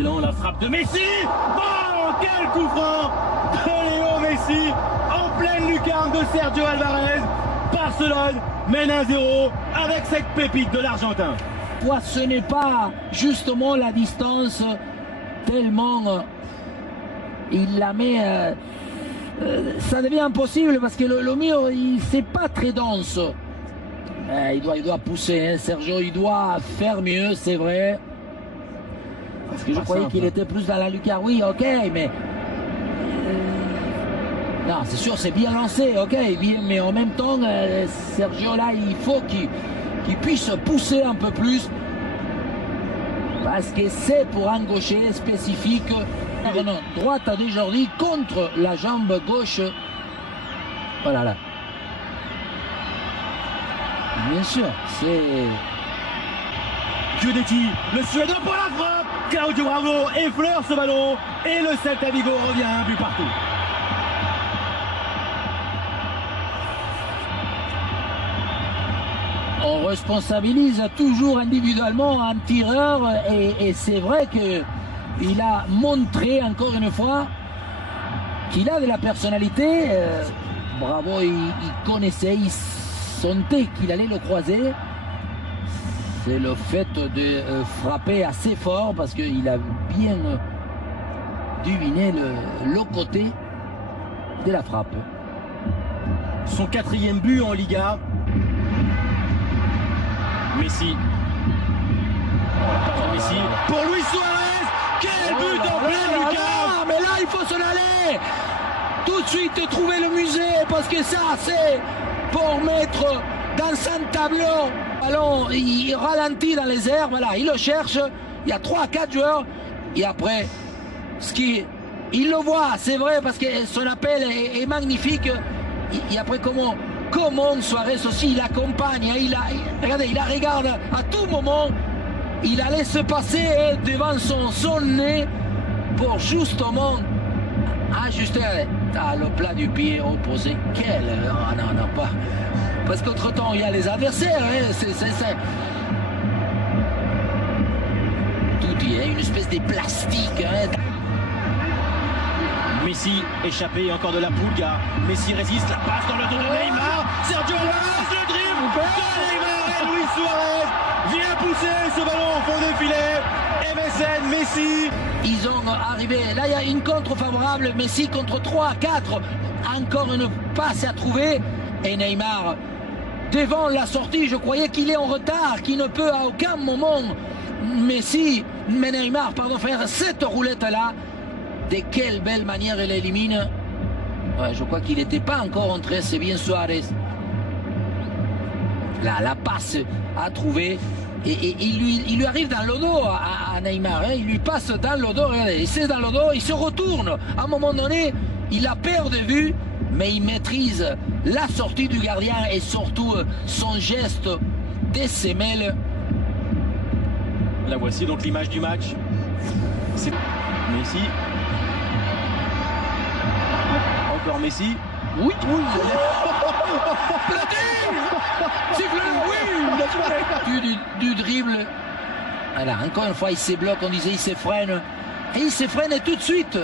excellent, la frappe de Messi. Oh, quel coup franc de Léo Messi en pleine lucarne de Sergio Alvarez. Barcelone mène 1-0 avec cette pépite de l'Argentin. Ce n'est pas justement la distance, tellement il la met, ça devient impossible parce que le mur, c'est pas très dense. Il doit pousser, hein, Sergio, il doit faire mieux, c'est vrai. Parce que je croyais qu'il était plus dans la lucarne. Oui, ok, mais non, c'est sûr, c'est bien lancé, ok, bien, mais en même temps, Sergio là, il faut qu'il puisse pousser un peu plus. Parce que c'est pour un gaucher spécifique. Non, droite à Desjardins contre la jambe gauche. Voilà là. Bien sûr, c'est Guidetti, le Suédois pour la frappe. Claudio Bravo effleure ce ballon et le Celta Vigo revient un but partout. On responsabilise toujours individuellement un tireur et c'est vrai qu'il a montré encore une fois qu'il a de la personnalité. Bravo, il connaissait, il sentait qu'il allait le croiser. C'est le fait de frapper assez fort parce qu'il a bien deviné le côté de la frappe. Son 4e but en Liga. Messi. Messi pour Luis Suarez. Quel but en pleine lucarne. Mais là, il faut s'en aller. Tout de suite trouver le musée parce que ça, c'est pour mettre dans un tableau. Ballon, il ralentit dans les airs, voilà, il le cherche. Il y a 3-4 joueurs. Et après, il le voit, c'est vrai, parce que son appel est magnifique. Et après, comment Suarez aussi, il accompagne. Regardez, il la regarde à tout moment. Il la laisse passer devant son nez pour justement ajuster le plat du pied opposé. Non, pas. Parce qu'entre-temps, il y a les adversaires. Hein, tout y est une espèce de plastique. Hein. Messi échappé encore de la Pulga. Messi résiste, la passe dans le dos de Neymar. Sergio Alvarez, le dribble de Neymar et Luis Suarez vient pousser ce ballon au fond des filets. MSN, Messi. Ils ont arrivé, là il y a une contre favorable, Messi contre 3-4. Encore une passe à trouver. Et Neymar, devant la sortie, je croyais qu'il est en retard, qu'il ne peut à aucun moment Neymar, faire cette roulette-là. De quelle belle manière elle élimine. Ouais, je crois qu'il n'était pas encore entré, c'est bien Suarez. Là, la passe à trouver. Et il lui arrive dans le dos à Neymar. Hein, il lui passe dans le dos, regardez, c'est dans le dos, il se retourne. À un moment donné, il la perd de vue, mais il maîtrise la sortie du gardien et surtout son geste des semelles. La voici donc l'image du match. C'est Messi. Encore Messi. Oui. Oui. Du dribble. Voilà, encore une fois, il se bloque, on disait il se freine. Et il se freine tout de suite.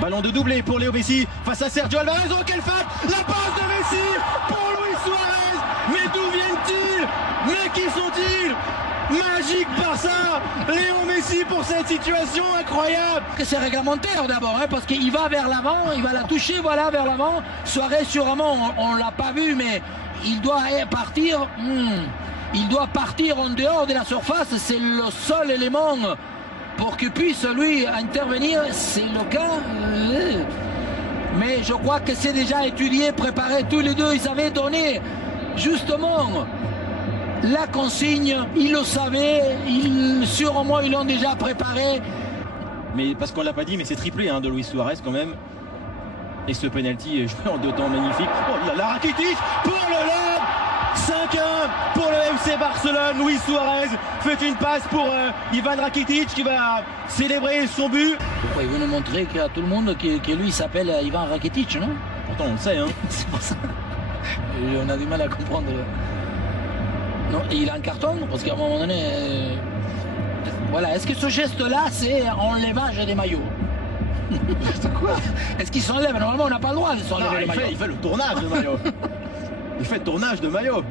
Ballon de doublé pour Léo Messi face à Sergio Alvarez. Oh, quelle frappe! La passe de Messi pour Luis Suarez. Mais d'où viennent-ils? Mais qui sont-ils? Magique Barça, Léo Messi pour cette situation incroyable. C'est réglementaire d'abord, hein, parce qu'il va vers l'avant, il va la toucher, voilà, vers l'avant. Suarez, sûrement, on ne l'a pas vu, mais il doit partir. Il doit partir en dehors de la surface, c'est le seul élément pour qu'il puisse, lui, intervenir. C'est le cas. Mais je crois que c'est déjà étudié, préparé, tous les deux, ils avaient donné, justement, la consigne, ils le savaient, sûrement ils l'ont déjà préparé. Mais parce qu'on l'a pas dit, mais c'est triplé de Luis Suarez quand même. Et ce penalty est joué en 2 temps magnifique. Oh là là, Rakitic pour le lob. 5-1 pour le FC Barcelone. Luis Suarez fait une passe pour Ivan Rakitic qui va célébrer son but. Pourquoi il veut nous montrer à tout le monde que lui s'appelle Ivan Rakitic, non? Pourtant on le sait. C'est pour ça. On a du mal à comprendre. Non, il a un carton parce qu'à un moment donné, voilà. Est-ce que ce geste-là, c'est enlevage des maillots? Quoi? Est-ce qu'il s'enlève? Normalement, on n'a pas le droit de s'enlever les maillots. Il fait le tournage de maillot. Il fait le tournage de maillot.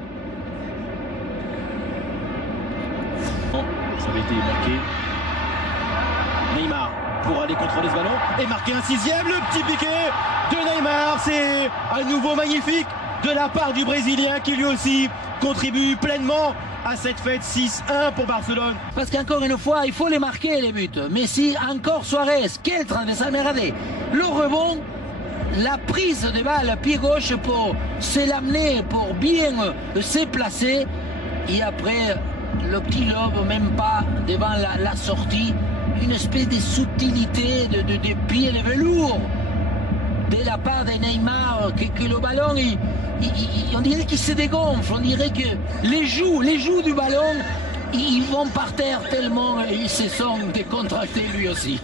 Bon, ça avait été marqué. Neymar pour aller contrôler ce ballon et marquer un 6e. Le petit piqué de Neymar, c'est à nouveau magnifique de la part du Brésilien qui lui aussi contribue pleinement à cette fête. 6-1 pour Barcelone. Parce qu'encore une fois, il faut les marquer les buts. Messi, encore Suarez, quel train de s'amerader. Le rebond, la prise de balle pied gauche pour se l'amener, pour bien se placer. Et après, le petit lobe, même pas devant la sortie. Une espèce de subtilité de pied de velours de la part de Neymar, que le ballon, on dirait qu'il se dégonfle, on dirait que les joues du ballon, ils vont par terre tellement ils se sont décontractés lui aussi.